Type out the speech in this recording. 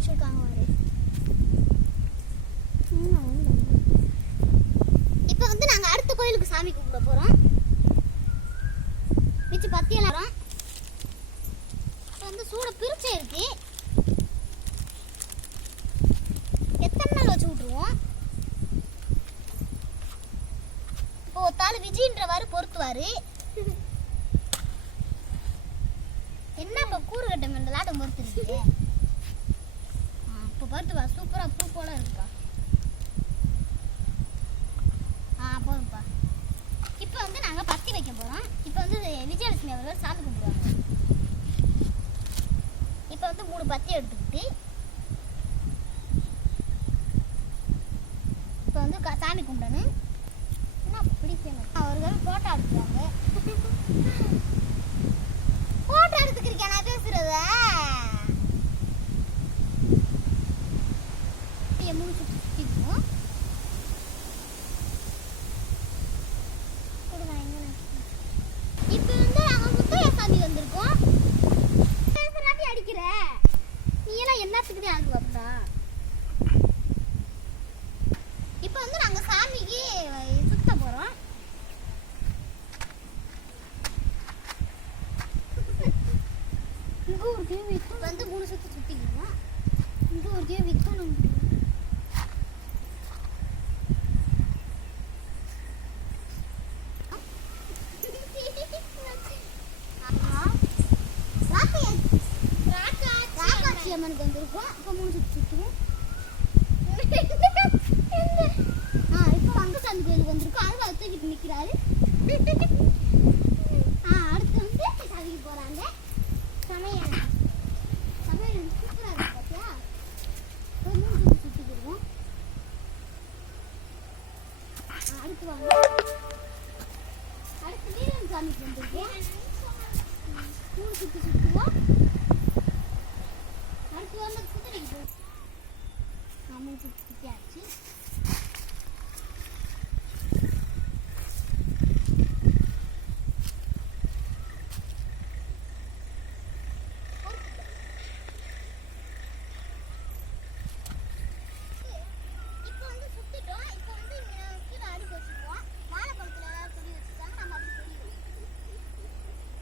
வச்சிருக்காங்க பாரு. இப்போ வந்து நாங்க அடுத்த கோயிலுக்கு சாமி கும்பிட போறோம். மிச்ச பத்தியெல்லாம் வந்து சூட பிரிச்சே இருக்கு. எத்தனை நாள் வச்சு விட்டுருவோம். இப்போ ஒரு தாள் விஜயன்றவாரு பொறுத்துவாரு. என்ன இப்போ கூறு கட்டம் இந்த லாட்டம் பொறுத்துருக்கு. இப்போ பொறுத்துவா சூப்பரா பூ போல இருக்குப்பா. போதும்ப்பா. இப்போ வந்து நாங்கள் பத்தி வைக்க போகிறோம். இப்போ வந்து விஜயலட்சுமி அவர்கள் சாமி கும்பிடுவாங்க. இப்போ வந்து 3 பத்தி எடுத்துக்கிட்டு இப்போ வந்து சாமி கும்பிடணும். என்ன பிடிக்கணும் அவர்கள் ஃபோட்டோ எடுத்துவாங்க. ஃபோட்டோ எடுத்துக்கிறீங்க நான் பேசுகிறத சுற்றிக்குவோம். இப்போ வந்து நாங்கள் முத்தையா சாமி வந்திருக்கோம். அடிக்கிற நீ எல்லாம் என்னத்துக்குதே ஆகுவா. இப்போ வந்து நாங்கள் சாமிக்கு சுத்த போகிறோம். இங்கே ஒரு தேவி வந்து 3 சுற்றி சுற்றிக்குவோம். இங்கே ஒரு தேவி விற்கணும். அம்மனுக்கு வந்திருக்கோம். இப்போ 3 சுற்றி சுற்றுவோம். இப்போ அங்கசாமி கோயிலுக்கு வந்திருக்கோம். அதில் தூக்கிட்டு நிற்கிறாரு. அடுத்து வந்து சாதிக்கு போகிறாங்க. சமையல் சூப்பராக இருக்கு பார்த்தியா. ஒரு 3 சுற்றி சுற்றிக்கிடுவோம். அடுத்து வாங்க. அடுத்து வீரன் சாமிக்கு வந்திருக்கோம். 3 சுற்றி சுற்றுவோம்.